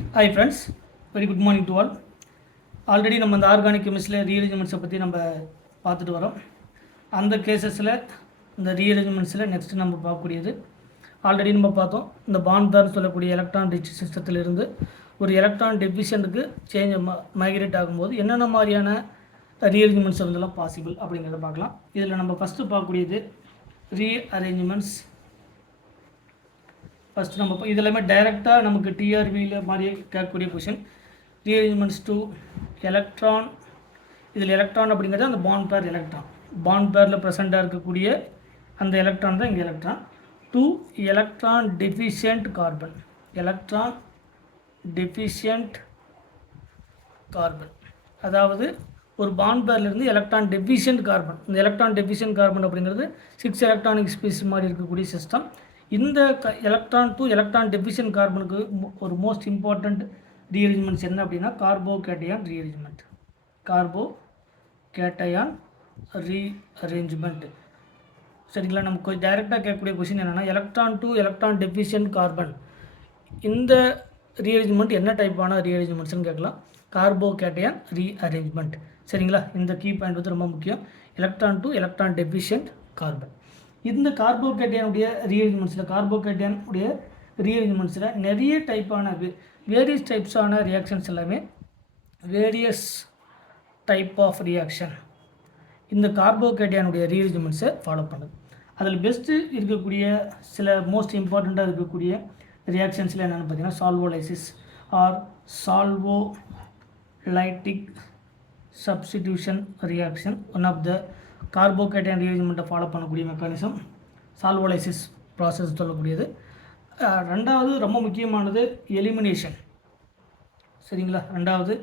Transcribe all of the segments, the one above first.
Hi friends, very good morning to all. Already நம்ம இந்த organic கெமிஸ்ட்ரியில் ரீஅரேஞ்ச்மெண்ட்ஸை பற்றி நம்ம பார்த்துட்டு வரோம். அந்த கேசஸில் இந்த ரீஅரேஞ்ச்மெண்ட்ஸில் நெக்ஸ்ட்டு நம்ம பார்க்கக்கூடியது ஆல்ரெடி நம்ம பார்த்தோம். இந்த பாண்ட் பேர் சொல்லக்கூடிய எலக்ட்ரான் ரிச் சிஸ்டத்திலிருந்து ஒரு எலக்ட்ரான் டெஃபிஷியன்ட்டுக்கு சேஞ்ச் மைக்ரேட் ஆகும்போது என்னென்ன மாதிரியான ரீஅரேஞ்ச்மெண்ட்ஸ் வந்துலாம் பாசிபிள் அப்படிங்கிறத பார்க்கலாம். இதில் நம்ம ஃபஸ்ட்டு பார்க்கக்கூடியது ரீஅரேஞ்ச்மெண்ட்ஸ். ஃபஸ்ட் நம்ம இது எல்லாமே டைரெக்டாக நமக்கு டிஆர்பியில் மாதிரி கேட்கக்கூடிய கொஷின். Rearrangements to electron. இதில் எலக்ட்ரான் அப்படிங்கிறது அந்த பாண்ட் பேர் எலக்ட்ரான். பாண்ட் பேரில் ப்ரெசண்ட்டாக இருக்கக்கூடிய அந்த எலக்ட்ரான் தான் இங்கே electron. To electron deficient carbon. Electron deficient carbon, அதாவது ஒரு பாண்ட் பேர்லேருந்து எலக்ட்ரான் டெஃபிஷியன்ட் கார்பன். இந்த எலக்ட்ரான் டெஃபிஷியன்ட் கார்பன் அப்படிங்கிறது 6 எலக்ட்ரானிக் ஸ்பீசிஸ் மாதிரி இருக்கக்கூடிய சிஸ்டம். இந்த எலக்ட்ரான் டு எலக்ட்ரான் டெஃபிஷியன்ட் கார்பனுக்கு ஒரு மோஸ்ட் இம்பார்ட்டண்ட் ரீஅரேஞ்ச்மெண்ட்ஸ் என்ன அப்படின்னா கார்போகேட்டையான் ரீஅரேஞ்ச்மெண்ட். கார்போகேட்டையான் ரீஅரேஞ்ச்மெண்ட். சரிங்களா? நமக்கு டைரெக்டாக கேட்கக்கூடிய கொஸ்டின் என்னென்னா electron to electron deficient carbon, இந்த ரீஅரேஞ்ச்மெண்ட் என்ன டைப்பான ரீஅரேஞ்ச்மெண்ட்ஸ்னு கேட்கலாம். கார்போகேட்டையான் ரீஅரேஞ்ச்மெண்ட். சரிங்களா? இந்த கீ பாயிண்ட் வந்து ரொம்ப முக்கியம். Electron to electron deficient carbon. இந்த கார்போகேட்டையானுடைய ரீஅரேஞ்ச்மெண்ட்ஸில் நிறைய டைப்பான வேரியஸ் டைப்ஸான ரியாக்ஷன்ஸ் எல்லாமே வேரியஸ் டைப் ஆஃப் ரியாக்ஷன் இந்த கார்போகேட்டையானுடைய ரீஅரேஞ்ச்மெண்ட்ஸை ஃபாலோ பண்ணுது. அதில் பெஸ்ட்டு இருக்கக்கூடிய சில மோஸ்ட் இம்பார்ட்டண்ட்டாக இருக்கக்கூடிய ரியாக்ஷன்ஸில் என்னென்னு பார்த்தீங்கன்னா solvolysis or solvolytic substitution reaction. One of the carbocation ரீஅரேஞ்ச்மெண்ட்டை ஃபாலோ பண்ணக்கூடிய மெக்கானிசம் சால்வோலைசிஸ் ப்ராசஸ் சொல்லக்கூடியது. ரெண்டாவது ரொம்ப முக்கியமானது எலிமினேஷன். சரிங்களா? ரெண்டாவது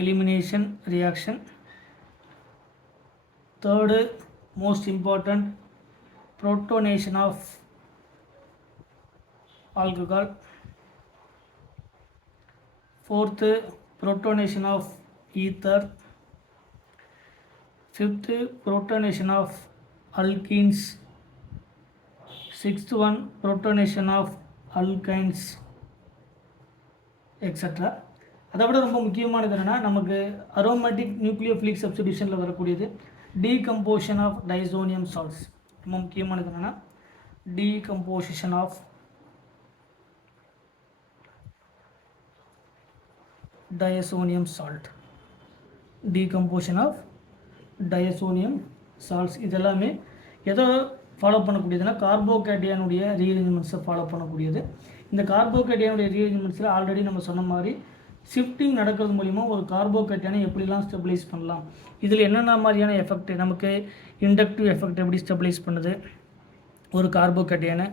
elimination reaction. Third most important protonation of alcohol. Fourth protonation of ether. Fifth protonation of alkenes. Sixth one protonation of alkynes extra. அதை விட ரொம்ப முக்கியமானது என்னென்னா நமக்கு அரோமேட்டிக் நியூக்ளியோஃபிலிக் சப்ஸ்டிடியூஷனில் வரக்கூடியது டீகம்போசிஷன் ஆஃப் டைசோனியம் சால்ட்ஸ். ரொம்ப முக்கியமானது என்னென்னா decomposition of diazonium salt. Decomposition of diazonium salts. இதெல்லாமே எதோ ஃபாலோ பண்ணக்கூடியதுன்னா கார்போகேட்டையானுடைய ரீஅரேஞ்ச்மெண்ட்ஸை ஃபாலோ பண்ணக்கூடியது. இந்த கார்போகேட்டையானுடைய ரீஅரேஞ்ச்மெண்ட்ஸில் ஆல்ரெடி நம்ம சொன்ன மாதிரி ஷிஃப்டிங் நடக்கிறது மூலிமா ஒரு கார்போகேட்டையானை எப்படிலாம் ஸ்டெபிலைஸ் பண்ணலாம், இதில் என்னென்ன மாதிரியான எஃபெக்ட், நமக்கு இண்டக்டிவ் எஃபெக்ட் எப்படி ஸ்டெபிலைஸ் பண்ணுது ஒரு கார்போகேட்டையானை,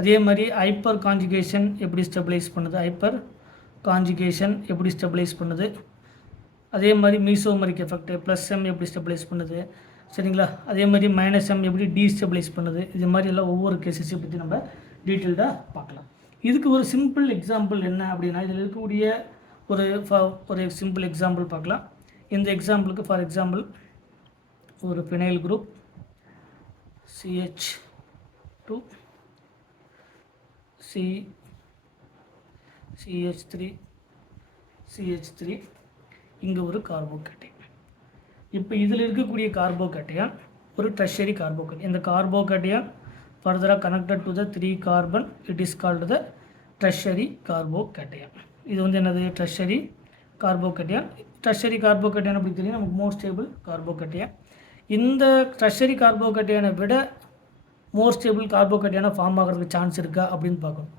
அதே மாதிரி ஹைப்பர் கான்ஜுகேஷன் எப்படி ஸ்டெபிலைஸ் பண்ணுது, ஹைப்பர் கான்ஜுகேஷன் எப்படி ஸ்டெபிலைஸ் பண்ணுது, அதே மாதிரி மீசோமரிக் எஃபெக்ட் ப்ளஸ் எம் எப்படி ஸ்டெபிலைஸ் பண்ணுது. சரிங்களா? அதே மாதிரி மைனஸ் எம் எப்படி டீஸ்டெபிலைஸ் பண்ணுது. இது மாதிரி எல்லாம் ஒவ்வொரு கேசஸையும் பற்றி நம்ம டீட்டெயில்டாக பார்க்கலாம். இதுக்கு ஒரு சிம்பிள் எக்ஸாம்பிள் என்ன அப்படின்னா இதில் இருக்கக்கூடிய ஒரு சிம்பிள் எக்ஸாம்பிள் பார்க்கலாம். இந்த எக்ஸாம்பிளுக்கு ஃபார் எக்ஸாம்பிள் ஒரு ஃபினைல் குரூப் CH2 CH3 இங்கே ஒரு கார்போகேட்டையான். இப்போ இதில் இருக்கக்கூடிய கார்போகேட்டையான் ஒரு டெர்ஷரி கார்போகேட்டையான். இந்த கார்போகேட்டையான் ஃபர்தராக connected to the 3 carbon, it is called the tertiary கார்போகேட்டையான். இது வந்து என்னது டெர்ஷரி கார்போகேட்டையான். டெர்ஷரி கார்போகேட்டையான் அப்படி தெரியும் நமக்கு மோர் ஸ்டேபிள் கார்போகேட்டையான். இந்த டெர்ஷரி கார்போகேட்டையானை விட மோர் ஸ்டேபிள் கார்போகேட்டையானை ஃபார்ம் ஆகிறதுக்கு சான்ஸ் இருக்கா அப்படின்னு பார்க்கணும்.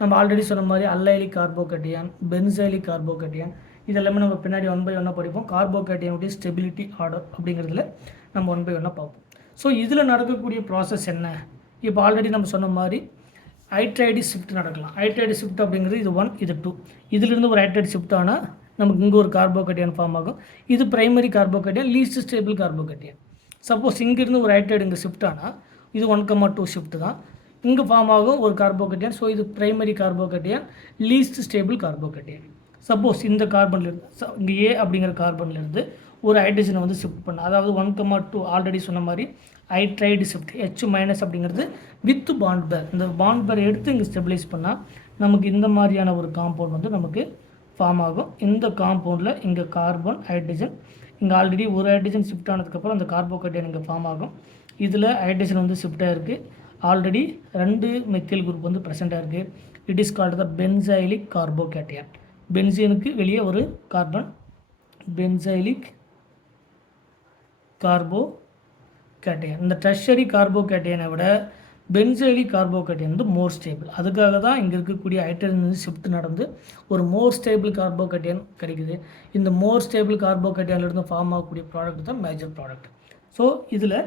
நம்ம ஆல்ரெடி சொன்ன மாதிரி அல்லைலிக் கார்போகேட்டையான், பென்சைலிக் கார்போகேட்டையான், இதெல்லாமே நம்ம பின்னாடி 1 by 1 படிப்போம். கார்போகேட்டையானுடைய ஸ்டெபிலிட்டி ஆர்டர் அப்படிங்கிறதுல நம்ம 1 by 1 பார்ப்போம். ஸோ இதில் நடக்கக்கூடிய ப்ராசஸ் என்ன? இப்போ ஆல்ரெடி நம்ம சொன்ன மாதிரி ஹைட்ரைடு ஷிஃப்ட் நடக்கலாம். ஹைட்ரைடு ஷிஃப்ட் அப்படிங்கிறது இது 1 இது 2. இதிலிருந்து ஒரு ஹைட்ரைடு ஷிஃப்ட் ஆனால் நமக்கு இங்கே ஒரு கார்போகேட்டையான் ஃபார்ம் ஆகும். இது பிரைமரி கார்போகேட்டையான், லீஸ்ட் ஸ்டேபிள் கார்போகேட்டையான். சப்போஸ் இங்கேருந்து ஒரு ஹைட்ரைடு இங்கே ஷிஃப்ட் ஆனால் இது 1,2 ஷிஃப்ட் தான் இங்கே ஃபார்ம் ஆகும் ஒரு கார்போகேட்டையான். ஸோ இது பிரைமரி கார்போகேட்டையான், லீஸ்ட் ஸ்டேபிள் கார்போகேட்டையான். சப்போஸ் இந்த கார்பன்லேருந்து இங்கே ஏ அப்படிங்கிற கார்பன்லேருந்து ஒரு ஹைட்ரஜனை வந்து ஷிஃப்ட் பண்ண, அதாவது 1,2 ஆல்ரெடி சொன்ன மாதிரி ஹைட்ரைடு ஷிஃப்ட் H- அப்படிங்கிறது வித் பாண்ட் பேர். இந்த பாண்ட் பேர் எடுத்து இங்கே ஸ்டெபிலைஸ் பண்ணால் நமக்கு இந்த மாதிரியான ஒரு காம்பவுண்ட் வந்து நமக்கு ஃபார்ம் ஆகும். இந்த காம்பவுண்டில் இங்கே கார்பன் ஹைட்ரஜன், இங்கே ஆல்ரெடி ஒரு ஹைட்ரஜன் ஷிஃப்ட் ஆனதுக்கப்புறம் அந்த கார்போகேட்டையான் இங்கே ஃபார்ம் ஆகும். இதில் ஹைட்ரஜன் வந்து ஷிஃப்டாக இருக்குது, ஆல்ரெடி 2 மெத்தில் குரூப் வந்து ப்ரெசென்ட்டாக இருக்குது. It is called the benzylic carbocation. பென்சீனுக்கு வெளியே ஒரு கார்பன், பென்சைலிக் கார்போகேட்டையான். இந்த டெர்ஷரி கார்போகேட்டையானை விட பென்சைலிக் கார்போகேட்டையான் வந்து மோர் ஸ்டேபிள். அதுக்காக தான் இங்கே இருக்கக்கூடிய ஹைட்ரஜன் ஷிஃப்ட் நடந்து ஒரு மோர் ஸ்டேபிள் கார்போகேட்டையான் கிடைக்குது. இந்த மோர் ஸ்டேபிள் கார்போகேட்டையான்லேருந்து ஃபார்ம் ஆகக்கூடிய ப்ராடக்ட் தான் மேஜர் ப்ராடக்ட். ஸோ இதில்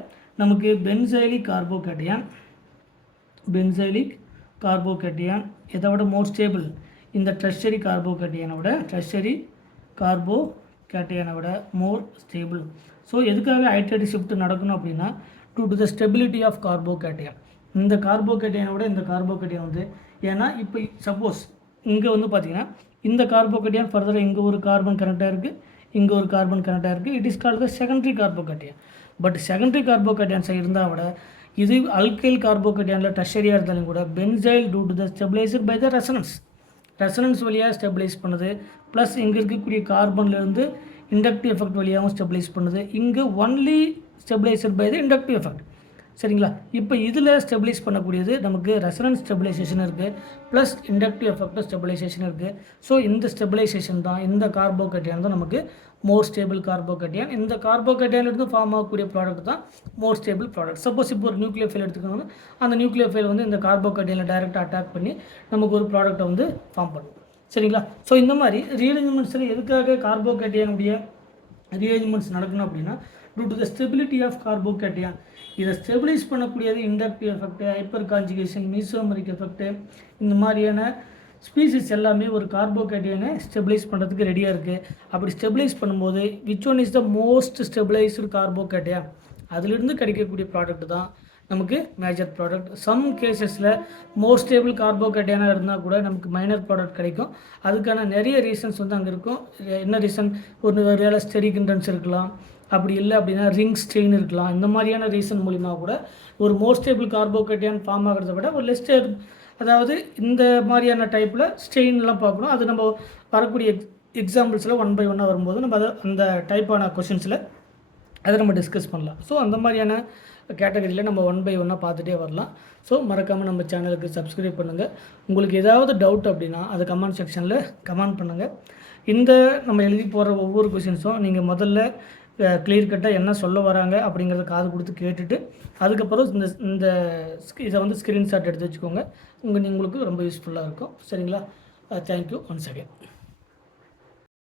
நமக்கு பென்சைலிக் கார்போகேட்டையான் எதை விட மோர் ஸ்டேபிள்? இந்த டெர்ஷரி கார்போகேட்டையானை விட மோர் ஸ்டேபிள். ஸோ எதுக்காக ஹைட்ரேட் ஷிஃப்ட் நடக்கணும் அப்படின்னா, to the stability of carbocation. இந்த கார்போகேட்டையானை விட இந்த கார்போகேட்டையான் வந்து, ஏன்னா இப்போ சப்போஸ் இங்கே வந்து பார்த்திங்கன்னா இந்த கார்போகேட்டையான் ஃபர்தராக இங்கே ஒரு கார்பன் கனெக்டாக இருக்குது, இங்கே ஒரு கார்பன் கனெக்டாக இருக்குது. It is called the secondary carbocation. But secondary carbocations இருந்தால் விட இது அல்கைல் கார்போகேட்டையானில் டெர்ஷரியாக இருந்தாலும் கூட benzyl due to the stabiliser by the resonance வழியாக ஸ்டெபிலைஸ் பண்ணுது. ப்ளஸ் இங்கே இருக்கக்கூடிய கார்பன்லேருந்து இண்டக்டிவ் எஃபெக்ட் வழியாகவும் ஸ்டெபிலைஸ் பண்ணுது. இங்கே only stabiliser by the inductive effect. சரிங்களா? இப்போ இதில் ஸ்டெபிலைஸ் பண்ணக்கூடியது நமக்கு ரெசனன்ஸ் ஸ்டெபிலைசேஷன் இருக்குது, ப்ளஸ் இண்டக்டிவ் எஃபெக்ட் ஸ்டெபிலைசேஷன் இருக்குது. ஸோ இந்த ஸ்டெபிலைசேஷன் தான், இந்த கார்போகேட்டையான் தான் நமக்கு மோர் ஸ்டேபிள் கார்போகேட்டையான். இந்த கார்போகேட்டையான்லேருந்து ஃபார்ம் ஆகக்கூடிய ப்ராடக்ட் தான் மோர் ஸ்டேபிள் ப்ராடக்ட். சப்போஸ் இப்போ ஒரு நியூக்ளியர் ஃபைல் எடுத்துக்கோங்க, அந்த நியூக்ளியர் ஃபைல் வந்து இந்த கார்போகேட்டையானில் டைரெக்டாக அட்டாக் பண்ணி நமக்கு ஒரு ப்ராடக்ட்டை வந்து ஃபார்ம் பண்ணும். சரிங்களா? ஸோ இந்த மாதிரி ரீஅரேஞ்ச்மெண்ட்ஸில் எதுக்காக கார்போகேட்டையானுடைய ரீஅரேஞ்ச்மெண்ட்ஸ் நடக்கணும் அப்படின்னா, due to the stability of carbocation. இதை ஸ்டெபிலைஸ் பண்ணக்கூடியது inductive effect, hyperconjugation, mesomeric effect, இந்த மாதிரியான ஸ்பீசிஸ் எல்லாமே ஒரு கார்போகேட்டையானை ஸ்டெபிலைஸ் பண்ணுறதுக்கு ரெடியாக இருக்குது. அப்படி ஸ்டெபிலைஸ் பண்ணும்போது which one is the most stabilised carbocation, அதிலிருந்து கிடைக்கக்கூடிய ப்ராடக்ட் தான் நமக்கு மேஜர் ப்ராடக்ட். சம் கேசஸில் மோர் ஸ்டேபிள் கார்போகேட்டையானாக இருந்தால் கூட நமக்கு மைனர் ப்ராடக்ட் கிடைக்கும். அதுக்கான நிறைய ரீசன்ஸ் வந்து அங்கே இருக்கும். என்ன ரீசன்? ஒரு வேலை ஸ்டெரிக் ஹிண்ட்ரன்ஸ் இருக்கலாம், அப்படி இல்லை அப்படின்னா ரிங் ஸ்ட்ரெயின் இருக்கலாம். இந்த மாதிரியான ரீசன் மூலிமா கூட ஒரு மோர் ஸ்டேபிள் கார்போகேட்டையான் ஃபார்ம் ஆகிறத விட ஒரு லெஸ், அதாவது இந்த மாதிரியான டைப்பில் ஸ்ட்ரெயின்லாம் பார்க்கணும். அது நம்ம வரக்கூடிய எக்ஸாம்பிள்ஸில் 1 by 1 வரும்போது நம்ம அதை அந்த டைப்பான கொஷின்ஸில் அதை நம்ம டிஸ்கஸ் பண்ணலாம். ஸோ அந்த மாதிரியான கேட்டகரியில் நம்ம 1 by 1 பார்த்துட்டே வரலாம். ஸோ மறக்காமல் நம்ம சேனலுக்கு சப்ஸ்கிரைப் பண்ணுங்கள். உங்களுக்கு ஏதாவது டவுட் அப்படின்னா அதை கமெண்ட் செக்ஷனில் கமெண்ட் பண்ணுங்கள். இந்த நம்ம எழுதி போகிற ஒவ்வொரு கொஷின்ஸும் நீங்கள் முதல்ல கிளியர் கட்டாக என்ன சொல்ல வராங்க அப்படிங்கிறத காது கொடுத்து கேட்டுட்டு அதுக்கப்புறம் இந்த இதை வந்து ஸ்க்ரீன்ஷாட் எடுத்து வச்சுக்கோங்க. உங்களுக்கு ரொம்ப யூஸ்ஃபுல்லாக இருக்கும். சரிங்களா? Thank you once again.